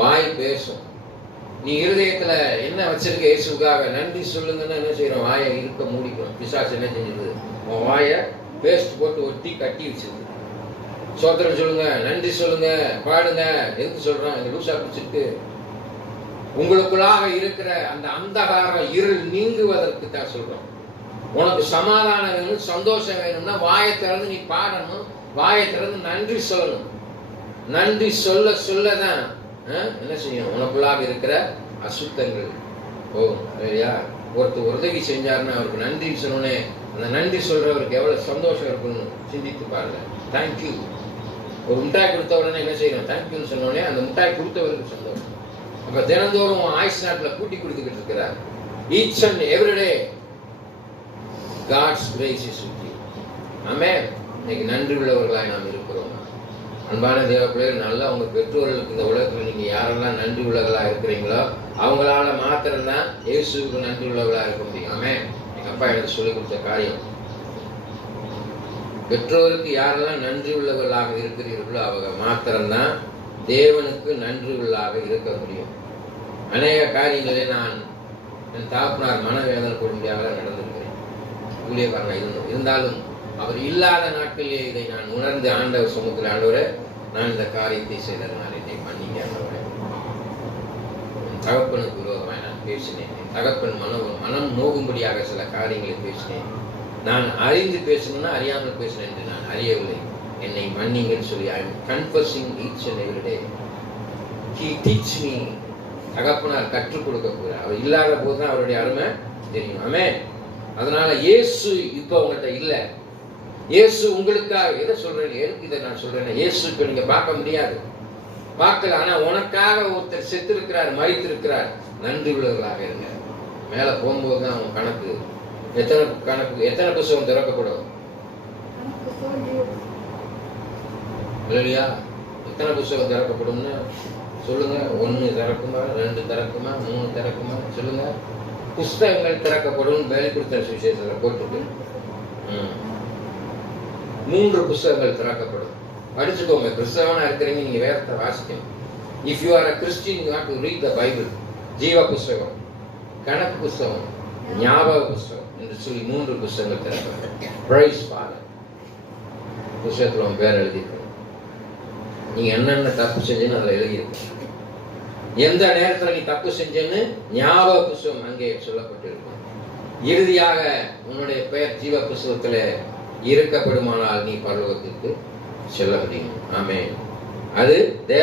வாய் பேசும். நீ இருதயத்துல என்ன வச்சிருக்க இயேசுக்காக நன்றி சொல்லுங்கன்னு என்ன செய்யறோம்? வாயை இருக்க மூடிக்கணும். பிசாசு என்ன செஞ்சிருது? உன் வாயை பேஸ்ட் போட்டு ஒட்டி கட்டி வச்சிருக்கு. சோத்திரம் சொல்லுங்க, நன்றி சொல்லுங்க, பாடுங்க. எதுக்கு சொல்றான்? இந்த லூசா பிடிச்சிருக்கு. உங்களுக்குள்ளாக இருக்கிற அந்த அந்தகார இருள் நீங்குவதற்கு தான் சொல்றோம். உனக்கு சமாதானம் வேணும், சந்தோஷம் வேணும்னா வாயை திறந்து நீ பாடணும், வாயை திறந்து நன்றி சொல்லணும். நன்றி சொல்ல சொல்லதான் என்ன செய்யும்? உனக்குள்ளாக இருக்கிற அசுத்தங்கள் போகும். இல்லையா? ஒருத்தர் உதவி செஞ்சாருன்னா அவருக்கு நன்றி சொன்னோன்னே அந்த நன்றி சொல்றவருக்கு எவ்வளவு சந்தோஷம் இருக்குன்னு சிந்தித்து பாருங்க. தேங்க்யூ. ஒரு முட்டாய் கொடுத்த உடனே என்ன செய்யணும்? தேங்க்யூன்னு சொன்னோடனே அந்த முட்டாய் கொடுத்தவருக்கு சந்தோஷம். அப்ப தினந்தோறும் ஆயுஷ் நாட்டில் கூட்டி கொடுத்துக்கிட்டு இருக்கிறார். Each and everyday God's grace is with you. Amen. இன்னைக்கு நன்றி உள்ளவர்களாய் நாம் இருக்கிறோம். அன்பான தேவ பிள்ளைகள், நல்லா உங்க பெற்றோர்களுக்கு இந்த உலகத்தில் நீங்க யாரெல்லாம் நன்றி உள்ளவர்களா இருக்கிறீங்களோ அவங்களால மாத்திரம்தான் இயேசுவுக்கு நன்றி உள்ளவர்களா இருக்க முடியும். ஆமென். எங்க அப்பா எனக்கு சொல்லிக் கொடுத்த காரியம். பெற்றோருக்கு யாரெல்லாம் நன்றி உள்ளவர்களாக இருக்கிறீர்களோ அவங்க மாத்திரம்தான் தேவனுக்கு நன்றி உள்ளாக இருக்க முடியும். அநேக காரியங்களே நான் என் தாப்பனார் மனவேதனை கொடுமையாக நடந்திருக்கிறேன். ஊழியக்காரனாக இருந்தாலும் அவர் இல்லாத நாட்களிலே இதை நான் உணர்ந்து ஆண்டவர் சமூகத்தில், ஆண்டவரே நான் இந்த காரியத்தை செய்ததனால் என்னை மன்னிக்க ஆண்டவரே. என் தகப்பனுக்கு விரோதமாக நான் பேசினேன். என் தகப்பன் மனம் நோகும்படியாக சில காரியங்களை பேசினேன். நான் அறிந்து பேசணும்னா அறியாமல் பேசினேன் என்று நான் அறியவில்லை. என்னை மன்னிங்கன்னு சொல்லி I am confessing each and every day. He teach me. தகப்பனார் கற்றுக் கொடுக்க போகிறார். அவர் இல்லாத போது தான் அவருடைய அருமை தெரியும். ஆமென். அதனால இயேசு இப்போ உங்கள்கிட்ட இல்லை. இயேசு உங்களுக்காக எதை சொல்றேன்? எதுக்கு இதை நான் சொல்றேன்? இயேசு இப்போ நீங்க பார்க்க முடியாது, பார்க்கல. ஆனா உனக்காக ஒருத்தர் செத்து இருக்கிறார், மரித்திருக்கிறார். நன்றி உள்ளவர்களாக இருங்க. மேல போகும்போது தான் உங்க கணக்கு எத்தனை புத்தகம் திறக்கப்படும் இல்லையா? எத்தனை புத்தகம் திறக்கப்படும்னு சொல்லுங்க. 1 திறக்குமா, 2 திறக்குமா, 3 திறக்குமா? சொல்லுங்க. புஸ்தகங்கள் திறக்கப்படும். வெளிப்படுத்தின சுவிசேஷத்துல போட்டுருக்கு. 3 புஸ்தகங்கள் திறக்கப்படும். படிச்சுக்கோங்க. கிறிஸ்தவனா இருக்கிறீங்க, நீங்க வேதத்தை வாசிக்கணும். If you are a Christian you have to read the Bible. ஜீவ புஸ்தகம், கணக்கு புஸ்தகம், ஞாபக புஸ்தகம் என்று சொல்லி 3 புஸ்தகங்கள் திறக்கப்படும். Praise father. புஸ்தகத்தில் உன் பேர் எழுதியிருக்கணும். நீங்க என்னென்ன தப்பு செஞ்சேன்னு அதில் எழுதியிருக்கணும். எந்த நேரத்தில் நீ தப்பு செஞ்சேன்னு ஞாபக புஸ்தகம் அங்கே சொல்லப்பட்டிருக்கும். இறுதியாக உன்னுடைய பெயர் ஜீவ புஸ்தகத்தில் இருக்கப்படுமானால் நீ பரலோகத்திற்கு செல்ல முடியும். ஆமென். அது